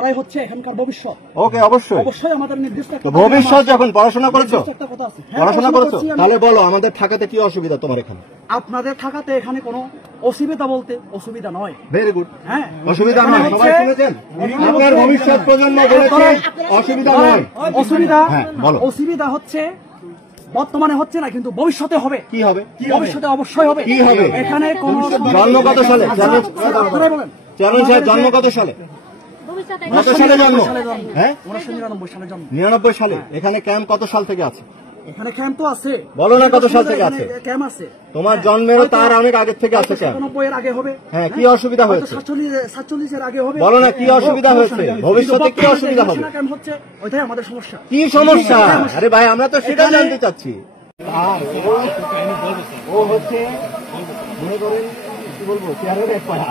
আপনারাই হচ্ছে এখানকার ভবিষ্যৎ। ওকে, অবশ্যই অবশ্যই আমাদের নির্দিষ্ট ভবিষ্যৎ। যখন পড়াশোনা করেছো, হ্যাঁ, পড়াশোনা করেছো, তাহলে বলো আমাদের থাকাতে কি অসুবিধা তোমার এখানে? আপনাদের থাকাতে এখানে কোনো অসুবিধা বলতে অসুবিধা নয়। Very good. হ্যাঁ, অসুবিধা নয়। সবাই শুনেছেন? আপনার ভবিষ্যৎ প্রজন্ম বলেছে অসুবিধা নয়। অসুবিধা, হ্যাঁ বলো। অসুবিধা হচ্ছে বর্তমানে হচ্ছে না, কিন্তু ভবিষ্যতে হবে। কি হবে? ভবিষ্যতে অবশ্যই হবে। কি হবে? এখানে কোন জন্ম কত সালে? চেয়ারম্যান সাহেব জন্ম কত সালে? কত সালে জন্ম? হ্যাঁ, 1999 সালে জন্ম। 99 সালে। এখানে ক্যাম্প কত সাল থেকে আছে? এখানে ক্যাম্প তো আছে। বলো না কত সাল থেকে আছে? ক্যাম্প আছে। তোমার জন্মেরও তার অনেক আগে থেকে আছে ক্যাম্প। 97 এর আগে হবে। হ্যাঁ, কি অসুবিধা হয়েছে? 47 এর আগে হবে। বলো না কি অসুবিধা হয়েছে? ভবিষ্যতে কি অসুবিধা হবে? ক্যাম্প হচ্ছে, ওইটাই আমাদের সমস্যা। কি সমস্যা? আরে ভাই, আমরা তো সেটা জানতে চাচ্ছি। ও হচ্ছে মনে করেন কি বলবো, চেয়ারের এক পাড়া।